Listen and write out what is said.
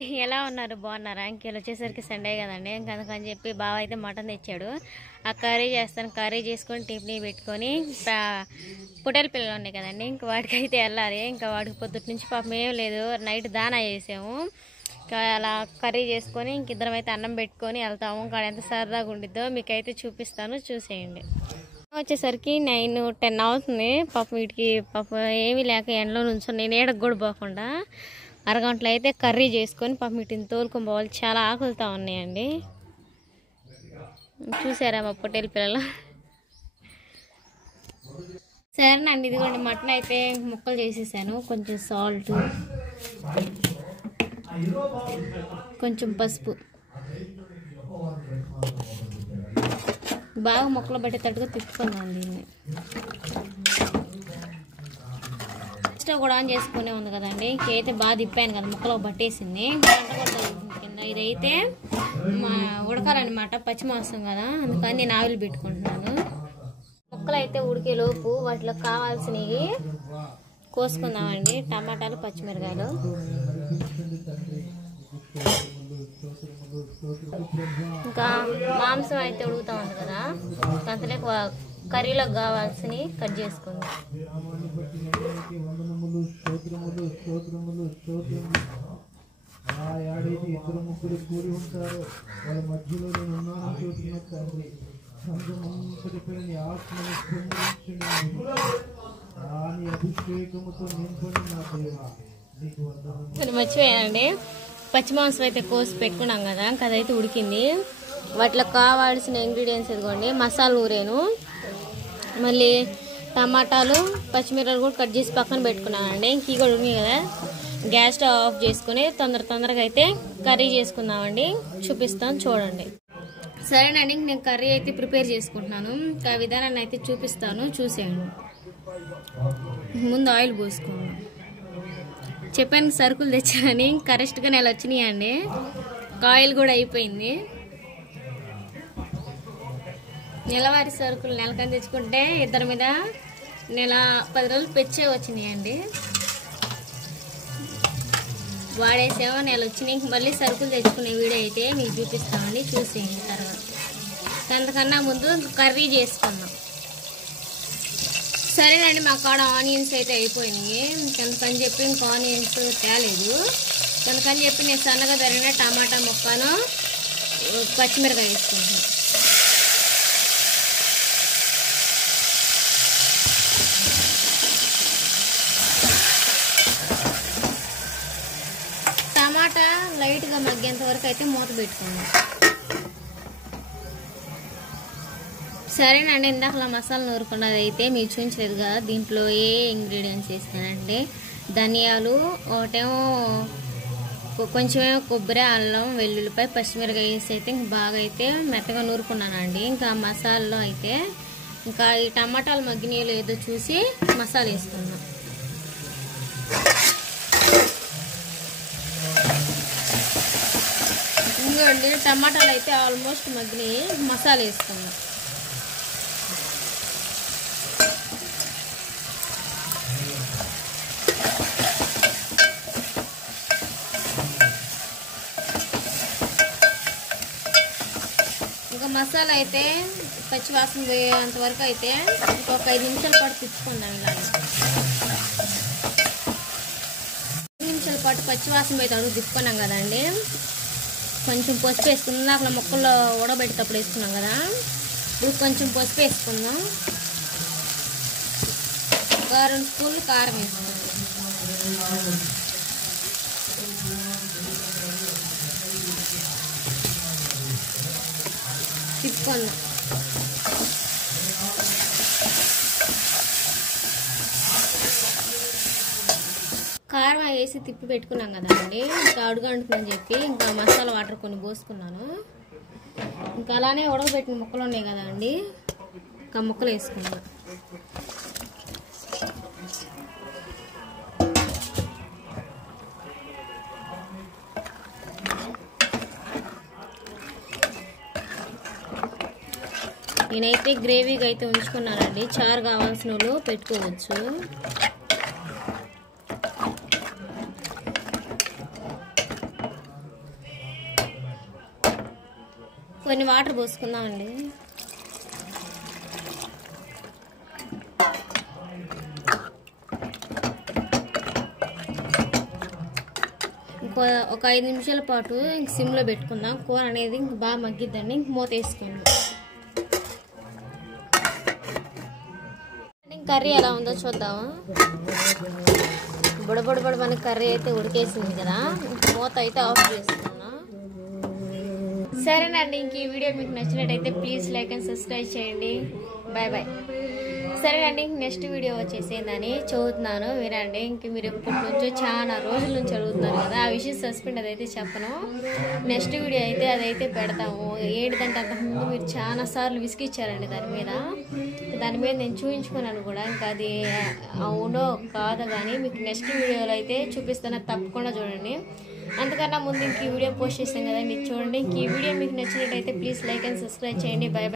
ఎలా ఉన్నారు? బాగున్నారా? ఇంకెళ్ళి వచ్చేసరికి సండే కదండి. ఇంక అందుకని చెప్పి బావ అయితే మటన్ తెచ్చాడు. ఆ కర్రీ చేస్తాను. కర్రీ చేసుకొని టిఫిన్ పెట్టుకొని పుట్టెల పిల్లలు ఉన్నాయి కదండి, ఇంక వాడికైతే వెళ్ళాలి. ఇంకా వాడికి పొద్దుటి నుంచి పాపం ఏం లేదు, నైట్ దానా చేసాము. ఇంకా అలా కర్రీ చేసుకొని ఇంకిద్దరం అయితే అన్నం పెట్టుకొని వెళ్తాము. ఇంకా ఎంత సరదాగా ఉండిద్దో మీకైతే చూపిస్తాను, చూసేయండి. వచ్చేసరికి 9-10 అవుతుంది. పాపం వీటికి పాపం ఏమీ లేక ఎండలో నుంచొని నేను ఏడకు కూడా పోకుండా అరగంటలో అయితే కర్రీ చేసుకొని పాపం వీటిని తోలుకొని పోవాలి. చాలా ఆకులుతా ఉన్నాయండి. చూసారా మా పొట్టేలు పిల్లలు? సరేనండి, ఇదిగోండి మటన్ అయితే ముక్కలు చేసేసాను. కొంచెం సాల్ట్, కొంచెం పసుపు, బాగా ముక్కలు పట్టేటట్టుగా తిప్పుకున్నాను దీన్ని. స్టవ్ కూడా ఆన్ చేసుకునే ఉంది కదండి, ఇంకైతే బాగా తిప్పాను కదా, ముక్కలు పట్టేసింది. కింద ఇదైతే ఉడకాలన్నమాట, పచ్చి మాంసం కదా, అందుకని నేను ఆవిరి పెట్టుకుంటున్నాను. ముక్కలు అయితే ఉడికే లోపు వాటిలో కావాల్సినవి కోసుకుందామండి. టమాటాలు, పచ్చిమిరకాయలు, ఇంకా మాంసం అయితే ఉడుకుతా ఉంది కదా, అంతలే కర్రీలోకి కావాల్సినవి కట్ చేసుకుందాం. ఇద్దరు ముగ్గురు కూడి ఉంటారు, వాళ్ళ మధ్యలో నేను ఉన్నాను చూసిన తండ్రి. సంఘమంతటిపైన ఆత్మని దాని అభిషేకముతో నింపని నా దేవ నీకు వందనములు. మర్చిపోయానండి, పచ్చి మాంసం అయితే కోసి పెట్టుకున్నాం కదా, అదైతే ఉడికింది. వాటిలో కావాల్సిన ఇంగ్రీడియంట్స్ ఇదిగోండి. మసాలా ఊరేను, మళ్ళీ టమాటాలు, పచ్చిమిరపకాయలు కూడా కట్ చేసి పక్కన పెట్టుకున్నానండి. ఇంక కూడా ఉడికింది కదా, గ్యాస్ స్టవ్ ఆఫ్ చేసుకుని తొందరగా అయితే కర్రీ చేసుకుందామండి. చూపిస్తాను చూడండి. సరేనండి, నేను కర్రీ అయితే ప్రిపేర్ చేసుకుంటున్నాను. ఆ విధానాన్ని అయితే చూపిస్తాను, చూసేయండి. ముందు ఆయిల్ పోసుకున్నాను. చెప్పాను సరుకులు తెచ్చానని, కరెక్ట్గా నెల వచ్చినాయండి. ఆయిల్ కూడా అయిపోయింది. నెలవారి సరుకులు నెలకని తెచ్చుకుంటే ఇద్దరి మీద 10 రోజులు పెచ్చే వచ్చినాయండి. వాడేసేమో నెల వచ్చినాయి. మళ్ళీ సరుకులు తెచ్చుకునే వీడియో అయితే మీకు చూపిస్తామండి, చూసేయండి. తర్వాత అంతకన్నా ముందు కర్రీ చేసుకుందాం. సరేనండి, మా కాడ ఆనియన్స్ అయితే అయిపోయినాయి. అందుకని చెప్పి ఇంకా ఆనియన్స్ తేలేదు. అందుకని చెప్పి నేను సన్నగా తరిగిన టమాటా ముక్కను, పచ్చిమిరకాయ వేసుకుంటాను. టమాటా లైట్గా మగ్గేంత వరకు అయితే మూత పెట్టుకుందాం. సరేనండి, ఇందాకలా మసాలా నూరుకున్నది అయితే మీకు చూపించలేదు కదా, దీంట్లో ఏ ఇంగ్రీడియంట్స్ వేసానంటే ధనియాలు, ఒకటేమో కొంచెమేమో కొబ్బరి, అల్లం, వెల్లుల్లిపాయ, పచ్చిమిరకాయ వేసి అయితే ఇంక బాగా అయితే మెత్తగా నూరుకున్నానండి. ఇంకా మసాలాలో అయితే ఇంకా ఈ టమాటాలు మగ్గినాయో లేదో చూసి మసాలా వేసుకున్నాం. ఇంకోండి టమాటాలు అయితే ఆల్మోస్ట్ మగ్గినాయి, మసాలా వేసుకున్నాం. ఇంకా మసాలా అయితే పచ్చివాసన పోయేంత వరకు అయితే ఇంకొక 5 నిమిషాల పాటు తిప్పుకుందాం. ఇలా 5 నిమిషాల పాటు పచ్చివాసన పోతే అడుగు తిప్పుకున్నాం కదండి. కొంచెం పసుపు వేసుకుందాం. అక్కడ ముక్కల్లో ఉడబెట్టేటప్పుడు వేసుకున్నాం కదా, ఇప్పుడు కొంచెం పసుపు వేసుకుందాం. ఒక 2 స్పూన్లు కారం వేసుకుందాం. తిప్పుకుందాం. కారం వేసి తిప్పి పెట్టుకున్నాం కదండి, ఇంకా అడుగంటుందని చెప్పి ఇంకా మసాలా వాటర్ కొన్ని పోసుకున్నాను. ఇంకా అలానే ఉడకబెట్టిన ముక్కలు ఉన్నాయి కదండి, ఇంకా ముక్కలు వేసుకున్నాను. నేనైతే గ్రేవీగా అయితే ఉంచుకున్నానండి, చారు కావాల్సిన వాళ్ళు పెట్టుకోవచ్చు. కొన్ని వాటర్ పోసుకుందామండి. ఒక 5 నిమిషాల పాటు ఇంక సిమ్లో పెట్టుకుందాం. కూర అనేది ఇంక బాగా మగ్గిద్దండి. ఇంక మూత వేసుకోండి. కర్రీ ఎలా ఉందో చూద్దాము. బుడబుడబడి మన కర్రీ అయితే ఉడికేసింది కదా. ఇంక మూత అయితే ఆఫ్ చేసుకున్నా. సరేనండి, ఇంక ఈ వీడియో మీకు నచ్చినట్టయితే ప్లీజ్ లైక్ అండ్ సబ్స్క్రైబ్ చేయండి. Bye bye. సరేనండి, నెక్స్ట్ వీడియో వచ్చేసేందని చదువుతున్నాను వినండి. ఇంక మీరు ఇప్పటి నుంచో చాలా రోజుల నుంచి అడుగుతున్నారు కదా, ఆ విషయం సస్పెండ్ అదైతే చెప్పను. నెక్స్ట్ వీడియో అయితే అదైతే పెడతాము. ఏంటిదంటే అంతకుముందు మీరు చాలా సార్లు విసిగిచ్చారండి దాని మీద నేను చూపించుకున్నాను కూడా. ఇంకా అది అవునో కాదో కానీ మీకు నెక్స్ట్ వీడియోలో అయితే చూపిస్తాను, తప్పకుండా చూడండి. అంతకన్నా ముందు ఇంక ఈ వీడియో పోస్ట్ చేస్తాం కదండి, చూడండి. ఇంక ఈ వీడియో మీకు నచ్చినట్టయితే ప్లీజ్ లైక్ అండ్ సబ్స్క్రైబ్ చేయండి. Bye bye.